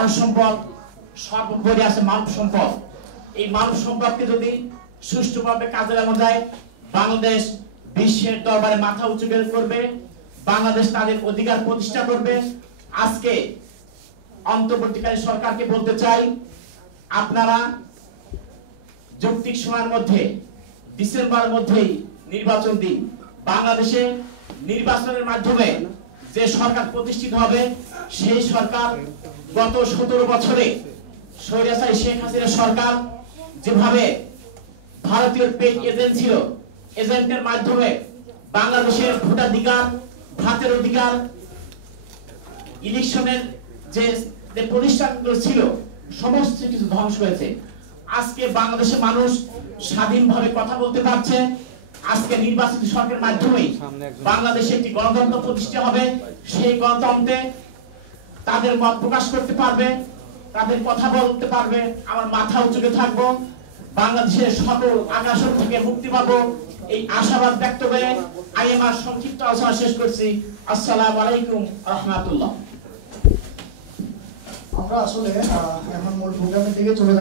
বনজ সম্পদ, সর্বোপরি আছে মানব সম্পদ। এই মানব সম্পদকে যদি সুষ্ঠুভাবে কাজে লাগানো যায়, বাংলাদেশ বিশ্বের দরবারে মাথা উঁচু করবে, বাংলাদেশ তাদের অধিকার প্রতিষ্ঠা করবে। আজকে অন্তর্বর্তীকালী সরকারকে বলতে চাই, আপনারা যৌক্তিক সময়ের মধ্যে ডিসেম্বরের মধ্যেই নির্বাচন দিন। বাংলাদেশে নির্বাচনের মাধ্যমে যে সরকার প্রতিষ্ঠিত হবে, সেই সরকার গত 17 বছরে স্বৈরাচারী শেখ হাসিনার সরকার যেভাবে ভারতীয় পেট এজেন্ট ছিল, এজেন্টের মাধ্যমে বাংলাদেশের ভোটাধিকার, ভাতের অধিকার, ইলেকশনের যে প্রতিষ্ঠানগুলো ছিল সমস্ত কিছু ধ্বংস হয়েছে। আজকে বাংলাদেশের মানুষ স্বাধীনভাবে কথা বলতে পারছে। আজকে নির্বাচিত সরকারের মাধ্যমে বাংলাদেশে একটি গণতন্ত্র প্রতিষ্ঠা হবে। সেই গণতন্ত্রে তাদের মত প্রকাশ করতে পারবে, তাদের কথা বলতে পারবে। আমার মাথা উঁচুকে থাকবো, বাংলাদেশের সকল আকাশন থেকে মুক্তি পাবো, এই আশাবাদ ব্যক্ত করে আমি আমার সংক্ষিপ্ত আলোচনা শেষ করছি। আসসালামু আলাইকুম রাহমাতুল্লাহ। আমরা আসলে এখন মূল প্রোগ্রামের দিকে চলে